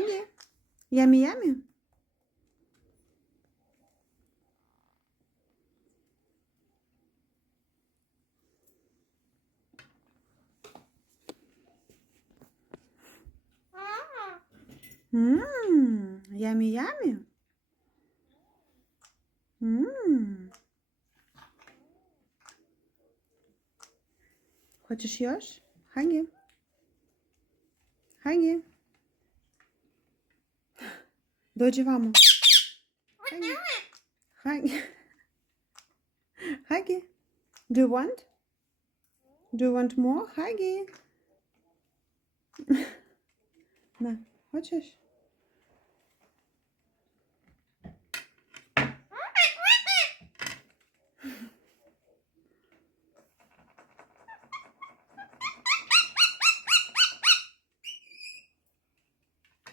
Хагі? Ямі-ямі? Ямі-ямі? Хочеш йош? Хагі? Хагі? Dojdzie wamo. Hagi. Hagi. Hagi. Do you want? Do you want more? Hagi. Na, хочеш?